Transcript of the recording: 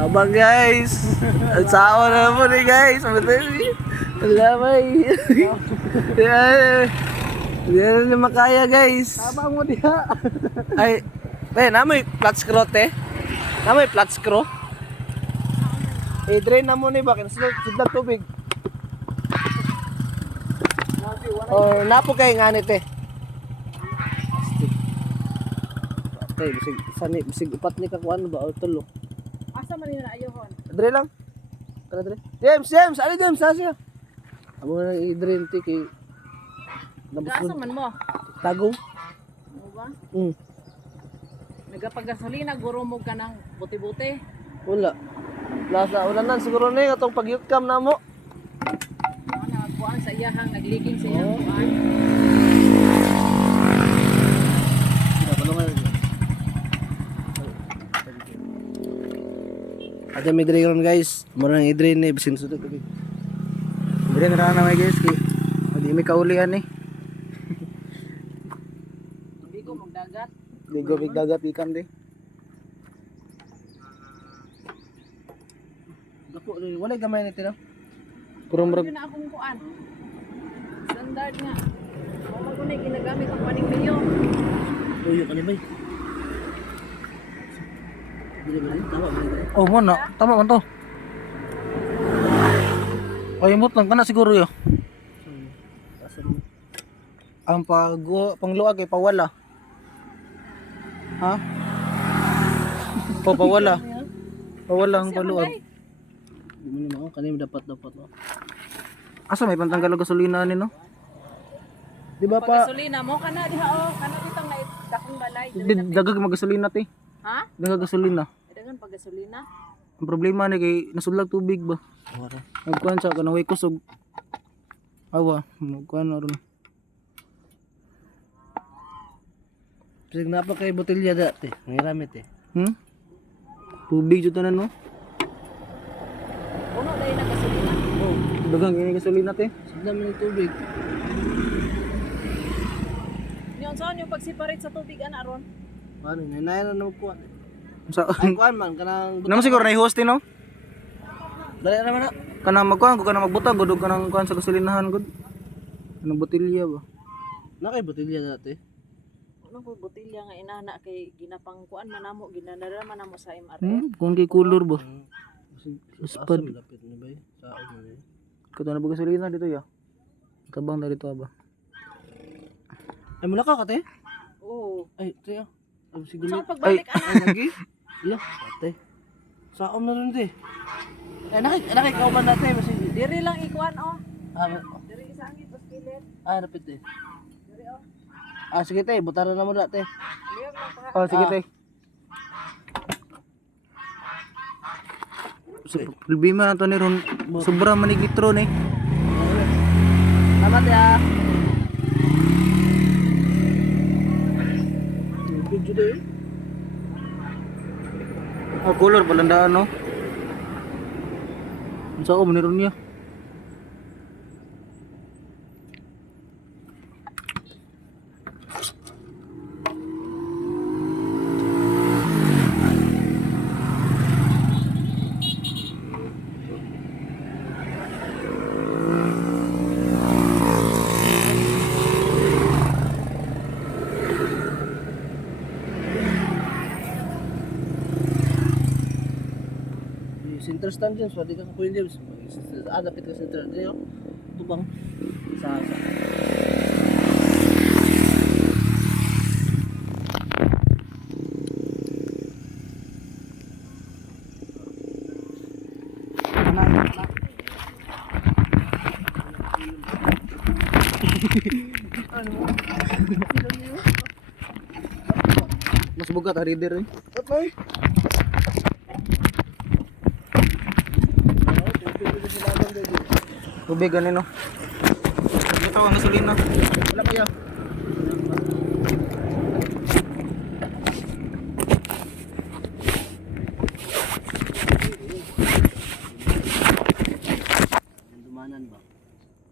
Abang guys. Ang sao na po ni guys. Lamay. Yan na makaya guys. Abang mo diha. Ay, namoy flat screw te. Namoy flat screw. Drain na mo ni ba sudlag tubig. Oh, napo kay ngani te. Tay, bisig upat ni kakuan ba o tulo. Asa man yun na ayohon? Dre lang. Tara dre. James, ali James, asya. Amo na i-drain ti kay Asa man mo? tagong. Ano ba? Nagapagasolina guro mo ka ng buti-buti. Wala. Lasa ulanan siguro ni atong pagyutkam namo. Ano kuan sa iyahang nagliking sa iyang kuan. Ada may drain guys. Murang i-drain ni bisin sudot tubig. Dire na na may guys ki. Di mi kaulian ni. Hindi ko magdagat. Di go big dagat ikan di. Gapo wala gamay ni tino. Puro murag Yun na akong kuan. Standard nga. Wala ko na ginagamit ang paning milyo. Tuyo ka ni bay. Dili ba ni tama ba ni? oh mo na. Tama man to. Ay imot lang kana siguro yo. Ang pangluag kay pawala. Ha? Pawala. Pawala ang paluag. Di mo ni mao kanim dapat no. Asa may pantanggal og gasolina ni no? Di ba pa Pagasolina mo kana diha o kana bitong na dakong balay. dagag magasolina ti. Ha? Dagag gasolina. Dagan pagasolina. Ang problema ni kay nasudlag tubig ba. Wala. Nagkuhan sa kanang way kusog. Awa, magkuhan na ron. Bisig na pa kay botelya dati. Ngiramit eh. Tubig jud tanan no. Uno dahil na gasolina. Oh, dagang ini gasolina te. Sudam ni tubig. Niyon saan yung pag-separate sa tubig ana ron? Ano nanayan na kuan. Sa Ay kuan man kanang Naman siguro na i-host no? dali na man na. Kanang magkuhan ko kanang magbutang gud og kanang kuhan sa gasolinahan gud. Kanang botelya ba. Na kay botelya dati. Ano ko botilya nga inana kay ginapangkuan manamo ginanara manamo sa MRF. Kung kay color ba. Spad lapit ni bay. Saon ni. Kato na ba gasolina dito ya? Tabang na dito ba? Ay mula ka kate? Oo. Ay tiyo. Ay sige. So pagbalik ana. Ay lagi. Ila, ate. Saon na rin di. Ay nakikaw man natin kasi Diri lang ikuan oh. Diri isangit os kilit. rapid eh. Diri oh. Sige te, butaran na mo dati. Liyog lang pa. Oh, sige tay. Problema to ni ron sobra man ni litro ni. Salamat ya. Video deh. Ah, color palandaan no. Unsa ko man ron niya? Center stand dyan, so di ka kakuin dyan. Dapit ka center dyan. Tubang. Sa. Mas bugat hari dir eh. Okay. Tubig ganin no. Ito ang gasolina. Wala pa yan.